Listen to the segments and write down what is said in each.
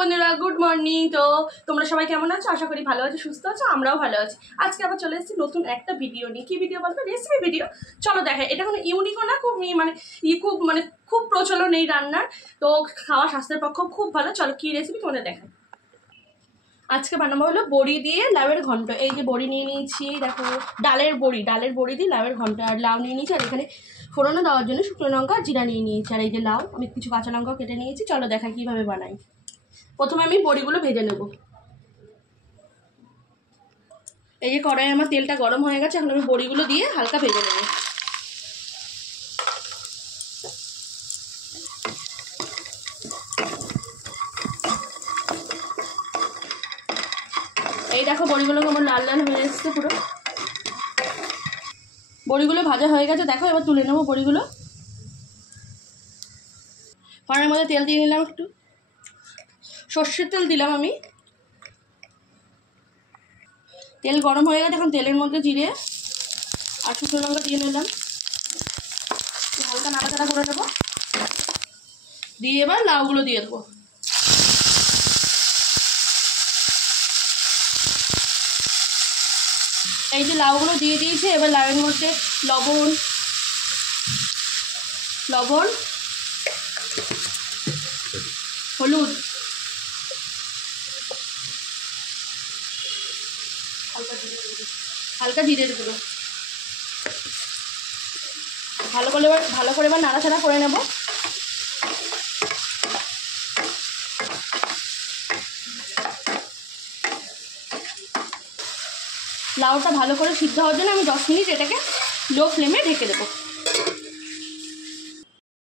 বন্ধুরা, good morning. তো তোমরা সবাই কেমন আছো? আশা করি ভালো আছো, সুস্থ আছো। আমরাও ভালো আছি। আজকে আবার চলে এসেছি নতুন একটা ভিডিও নিয়ে। কি ভিডিও বলতো? Recipe video. চলো দেখা। এটা কোনো ইউনিকও না, খুব খুব প্রচলন এই রান্নার। তো খাওয়া স্বাস্থ্যের পক্ষেও খুব ভালো। চলো কি রেসিপি তোমাদের দেখাই। আজকে বানাবো হলো বড়ি দিয়ে লাউয়ের ঘন্ট। এই যে বড়ি নিয়ে নিয়েছি, দেখো ডালের বড়ি দিয়ে লাউয়ের ঘন্ট। আর লাউ নিয়ে নিয়েছি, আর এখানে ফোড়নে দেওয়ার জন্য শুকনো লঙ্কা জিরা নিয়ে নিয়েছি। আর এই যে লাউ, আমি কিছু কাঁচা লঙ্কা কেটে নিয়েছি। চলো দেখা কিভাবে বানাই। প্রথমে আমি বড়িগুলো ভেজে নেব। এই যে কড়াই আমার তেলটা গরম হয়ে গেছে, এখন আমি বড়িগুলো দিয়ে হালকা ভেজে নেব। এই দেখো বড়িগুলো আমার লাল লাল হয়ে এসছে পুরো। বড়িগুলো ভাজা হয়ে গেছে, দেখো এবার তুলে নেবো বড়িগুলো। কড়াইয়ের মধ্যে তেল দিয়ে নিলাম, একটু সর্ষের তেল দিলাম আমি। তেল গরম হয়ে গেছে, এখন তেলের মধ্যে জিরে আর শুকনো লঙ্কা দিয়ে নিলাম। হালকা নাড়াচাড়া করে দেবো, দিয়ে এবার লাউগুলো দিয়ে দেবো। এই যে লাউগুলো দিয়ে দিয়েছি, এবার লাউয়ের মধ্যে লবণ হলুদ, হালকা জিরের গুঁড়ো ভালো করে এবার নাড়াচাড়া করে নেব। লাউটা ভালো করে সিদ্ধ হওয়ার জন্য আমি 10 মিনিট এটাকে লো ফ্লেমে ঢেকে দেবো।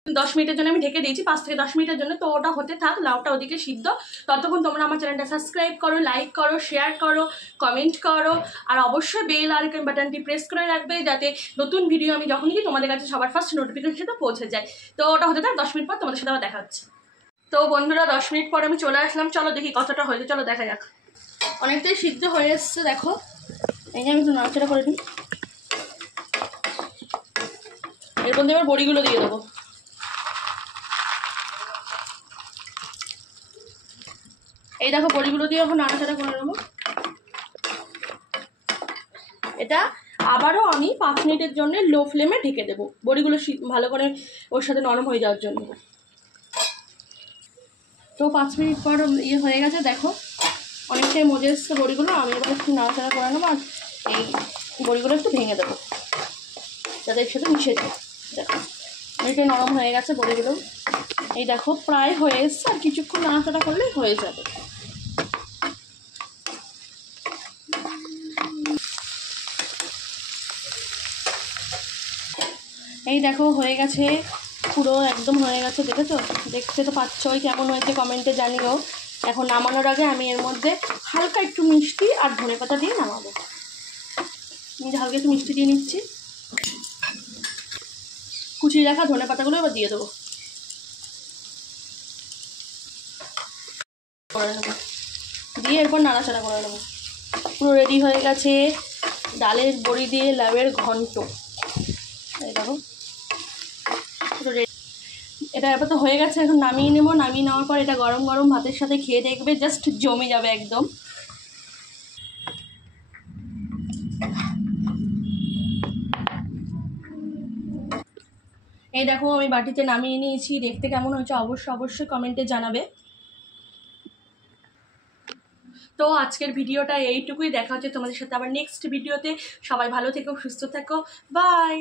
10 মিনিটের জন্য আমি ঢেকে দিয়েছি, 5 থেকে 10 মিনিটের জন্য। তো ওটা হতে থাক, লাউটা ওদিকে সিদ্ধ। ততক্ষণ তোমরা আমার চ্যানেলটা সাবস্ক্রাইব করো, লাইক করো, শেয়ার করো, কমেন্ট করো, আর অবশ্যই বেল আইকন বাটনটি প্রেস করে রাখবে, যাতে নতুন ভিডিও আমি যখন দিই তোমাদের কাছে সবার ফার্স্ট নোটিফিকেশনটা পৌঁছে যায়। তো ওটা হতে থাক, 10 মিনিট পর তোমাদের সাথে আবার দেখা হচ্ছে। তো বন্ধুরা, 10 মিনিট পর আমি চলে আসলাম। চলো দেখি কতটা হয়েছে, চলো দেখা যাক। অনেকটাই সিদ্ধ হয়ে এসছে, দেখো। এই যে আমি একটু নাড়াচাড়া করে নিই। এর মধ্যে এবার বড়িগুলো দিয়ে দেবো। এই দেখো বড়িগুলো দিয়ে এখন নাড়াচাড়া করে নেবো। এটা আবারও আমি 5 মিনিটের জন্য লো ফ্লেমে ঢেকে দেবো, বড়িগুলো ভালো করে ওর সাথে নরম হয়ে যাওয়ার জন্য। তো 5 মিনিট পর ইয়ে হয়ে গেছে, দেখো অনেকটাই মজে এসছে বড়িগুলো। আমি এবার একটু নাড়াচাড়া করে নেবো, আর এই বড়িগুলো একটু ভেঙে দেবো যাতে এর সাথে মিশে যায়। দেখো অনেকটাই নরম হয়ে গেছে বড়িগুলো। এই দেখো প্রায় হয়ে এসছে, আর কিছুক্ষণ নাড়াচাড়া করলেই হয়ে যাবে। এই দেখো হয়ে গেছে, পুরো একদম হয়ে গেছে। দেখেছো? দেখতে তো পাচ্ছই কেমন হয়েছে, কমেন্টে জানিও। এখন নামানোর আগে আমি এর মধ্যে হালকা একটু মিষ্টি আর ধনেপাতা দিয়ে নামাবো। আমি হালকা একটু মিষ্টি দিয়ে নিচ্ছি। কুচিয়ে রাখা ধনেপাতাগুলো এবার দিয়ে দেবো। দিয়ে এরপর নাড়াচাড়া করে নেবো। পুরো রেডি হয়ে গেছে ডালের বড়ি দিয়ে লাউয়ের ঘন্ট। এই দেখো পুরো রেডি। এটা এবার তো হয়ে গেছে, এখন নামিয়ে নেবো। নামিয়ে নেওয়ার পর এটা গরম গরম ভাতের সাথে খেয়ে দেখবে, জাস্ট জমে যাবে একদম। এই দেখো আমি বাটিতে নামিয়ে নিয়েছি। দেখতে কেমন হয়েছে অবশ্যই কমেন্টে জানাবে। তো আজকের ভিডিওটা এইটুকুই। দেখা হচ্ছে তোমাদের সাথে আবার নেক্সট ভিডিওতে। সবাই ভালো থেকো, সুস্থ থেকো, বাই।